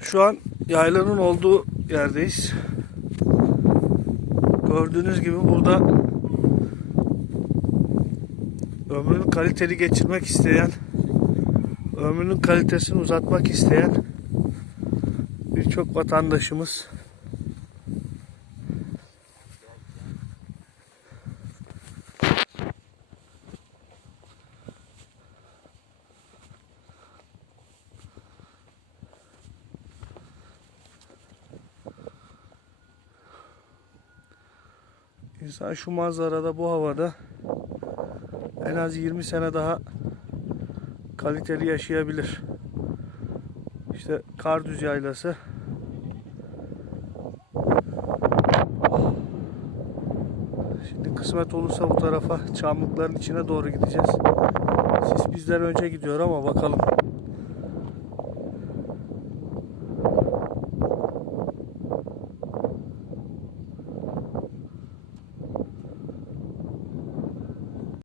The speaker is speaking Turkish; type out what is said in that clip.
Şu an yaylanın olduğu yerdeyiz. Gördüğünüz gibi burada ömrünü kaliteli geçirmek isteyen, ömrünün kalitesini uzatmak isteyen birçok vatandaşımız İnsan şu manzarada bu havada en az 20 sene daha kaliteli yaşayabilir. İşte Kardüz Yaylası. Şimdi kısmet olursa bu tarafa çamlıkların içine doğru gideceğiz. Sis bizden önce gidiyor ama bakalım.